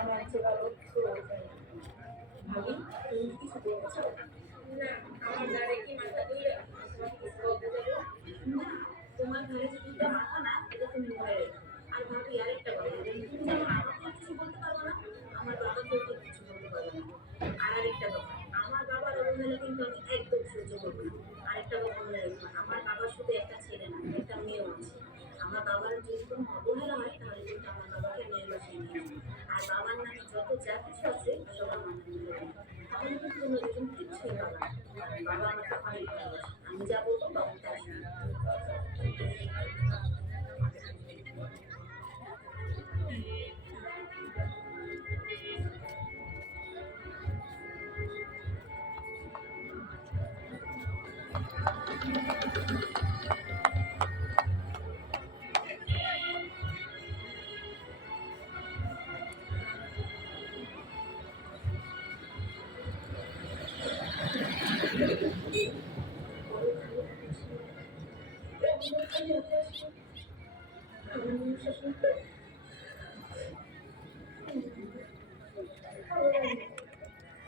আমার যে ভালো কিছু ভাবি, তুমি কি কিছু বলতে চাও? না, আমার ঘাড়ে কি মাথা দিয়ে তোমাকে কিছু বলতে যাবো? না, তোমার ঘরে যে দুইটা মাথা না, এটা তুমি মনে রেখো। আর ভাবি আরেকটা কথা, তুমি যেমন আমাকেও কিছু বলতে পারবো না, আমার বাবাকেও তো কিছু বলতে পারবো না। আর আরেকটা কথা, আমার বাবার অবহেলা কিন্তু আমি একদম সহ্য করবো না। আরেকটা কথা মনে রেখো, আমার বাবার শুধু একটা ছেলে না, একটা মেয়েও আছে। আমার বাবার যদি কোনো অবহেলা হয় তাহলে কিন্তু আমার বাবাকে মেয়ের বাসায় নিয়ে যাবে। আর বাবার নামে যত যা কিছু আছে সব আমার নামে লিখে দেবে। তাহলে কিন্তু তোমরা দুজন কিচ্ছুই পাবা না। কারণ বাবা আমাকে অনেক ভালোবাসে, আমি যা বলবো বাবা তাই শুনবে। বড় ভালো কিছু এমন একটা জায়গায় আসলে আমার মনে শাসন করে